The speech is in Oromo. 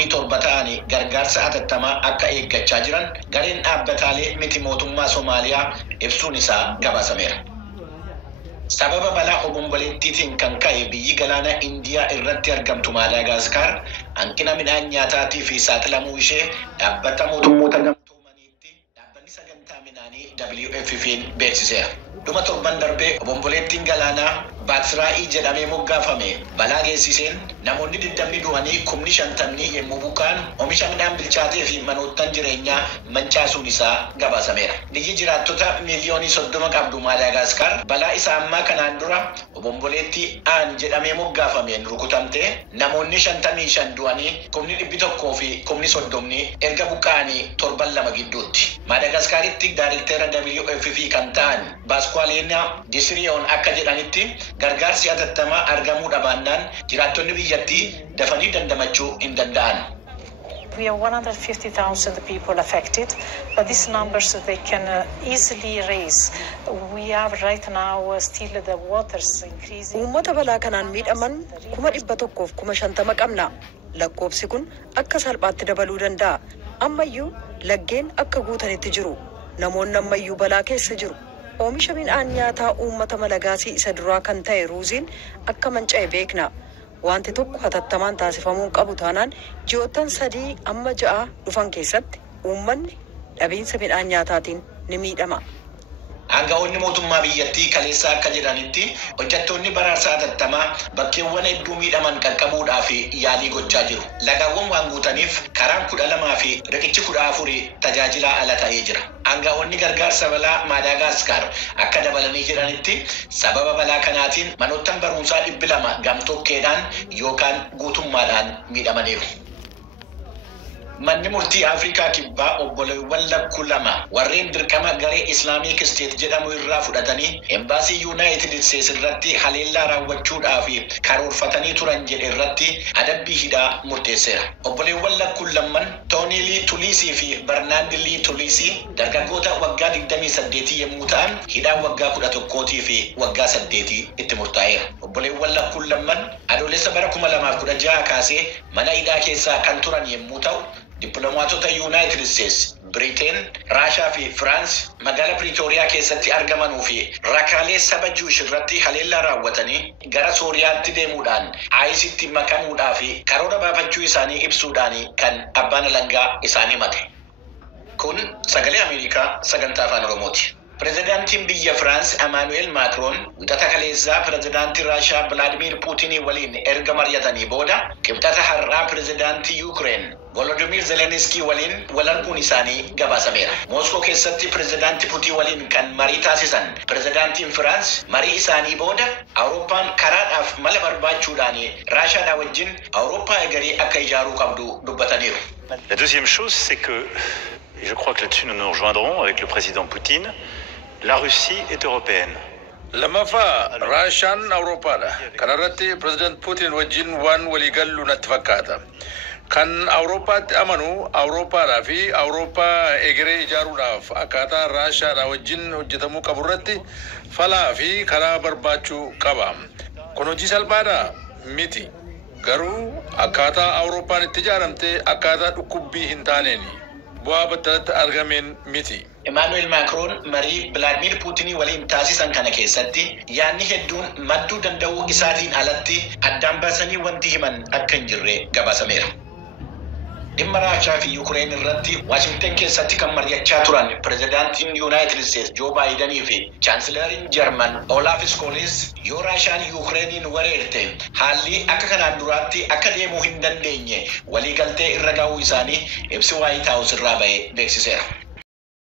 miliyoonii 7 ta'anii gargaarsa hatattamaa akka eeggachaa jiran gareen dhaabbataalee miti mootummaa Somaaliyaa ibsuun isaa gabaasameera. Sababa balaa obomboleettiitiin kan ka'e biyyi galaana Indiyaa irratti argamtu Maadaagaskar hanqina midhaan nyaataatii fi saaxilamuu ishee dhaabbata mootummoota gamtoomaniitti dhaabbanni sagantaa midhaanii WFP'n beeksiseera. Dhuma torban darbee obomboleettiin galaanaa Baatsiraa'ii jedhamee moggaafame balaa geessiseen namoonni 20 du'anii 50 yommuu buqqa'an oomisha midhaan bilchaatee fi manoottan jireenyaa mancaasuun isaa gabaasameera. Biyyi jiraattota miliyoonii 30 qabdu Maadaagaskar balaa isaa ammaa kanaan dura obomboleettii Aan jedhamee moggaafameen rukutamtee namoonni 55 du'anii 100 fi 30 erga buqqa'anii torban 2 gidduutti. Maadaagaskaritti daayirktera WFP kan ta'an Baaskwaaleenaa Disiriyoon akka jedhanitti gargaarsi hatattamaa argamuu dhabaannaan jiraattonni biyyattii dafanii dandamachuu hin danda'an. We have 150,000 people affected, but these numbers they can easily raise. We have right now still the waters increasing. Uummata balaa kanaan miidhaman 150,000 qabna. Lakkoofsi kun akka salphaatti dabaluu danda'a. Ammayyuu laggeen akka guutanitti jiru. Namoonni ammayyuu balaa keessa jiru. Oomisha midhaan nyaataa uummata Malaagaasii isa duraa kan ta'e ruuziin akka manca'e beekna. Wanti tokko hatattamaan taasifamuu qabu taanaan ji'oottan 3 amma 6 dhufan keessatti uummanni dhabiinsa midhaan nyaataatiin ni miidhama. Aangawoonni mootummaa biyyattii kaleessaa akka jedhanitti hojjettoonni baraarsaa hatattamaa bakkeewwan hedduu miidhaman qaqqabuudhaaf yaalii gochaa jiru. Lagaawwan waan guutaniif karaan 12 fi riqichi 14 tajaajilaa ala ta'ee jira. Aangawoonni gargaarsa balaa Maadaagaskar akka dabalanii jedhanitti sababa balaa kanaatiin manoottan barumsaa 200 gamtokkeedhaan yookaan guutummaadhaan miidhamaniiru. Manni murtii Afrikaa kibbaa obboleewwan lakkuu 2 warreen dirqama garee Islaamic State jedhamu irraa fudhatanii embaasii United States irratti haleellaa raawwachuudhaaf karoorfatanii turan jedhe irratti adabbii hidhaa murteesseera. Obboleewwan lakkuu 2 Tony Lee Tulisii fi Bernard Lee Tulisii dargaggoota waggaa 28 yommuu ta'an hidhaa waggaa 11 fi waggaa 8 itti murtaa'eera. Obboleewwan lakkuu 2 adoolessa bara 2016 kaasee mana hidhaa keessaa kan turan yommuu ta'u Diplomaatota United States, Britain, Russia fi France magaalaa Pretoria keessatti argamanuu fi rakkaalee saba Jewish irratti haleellaa raawwatanii gara Sooriyaatti deemuudhaan ISIS'tti makamuudhaa fi karoora baafachuu isaanii ibsuudhaan kan abbaan alangaa isaanii himate. Kun sagalee Ameerikaa sagantaa afaan Oromooti. Pirezidaantiin biyya France Emmanuel Macron wixata kaleessaa pirezidaantii Russia Vladimir Putin waliin erga mari'atanii booda qibxata har'aa pirezidaantii Ukraine Volodymyr Zelensky waliin wal arguun isaanii gabaasameera. Moskoo keessatti pirezidaantii Putin waliin kan marii taasisan pirezidaantiin France marii isaanii booda Awurooppaan karaadhaaf mala barbaachuudhaan Raashiyaa wajjin Awurooppaa egeree akka ijaaruu qabdu dubbataniiru. La deuxième chose, c'est que, et je crois que là-dessus nous nous rejoindrons avec le président Poutine, la Russie est européenne. Lamafa Russian Europara. Kanarratti President Putin wajjin waan waliigallu natti fakkaata. Kan Awuroopaatti amanu Awuroopaadhaa fi Awurooppaa egeree ijaaruudhaaf akkaataa Raashiyaa wajjin hojjetamuu qabu irratti falaa fi karaa barbaachuu qaba. Kun hojii salphaadha miti. Garuu akkaataa Awurooppaan itti ijaaramte akkaataa dhukkubbii hin taaneeni. Bu'aa battalatti argameen miti. Emmanuel Macron marii Vladimir Putin waliin taasisan kana keessatti yaanni hedduun madduu danda'uu isaatiin alatti addaan baasanii wanti himan akka hin jirre gabaasameera. Dhimma Raashiyaa fi Ukraine irratti Washington keessatti kan mari'achaa turan pirezidaantiin United States Joe Biden fi Chancelloriin German Olaf Scholz yoo Raashiyaan Ukrainiin weerarte haalli akka kanaan duraatti akka deemuu hin dandeenye waliigaltee irra ga'uu isaanii ibsi White House irraa ba'ee beeksiseera.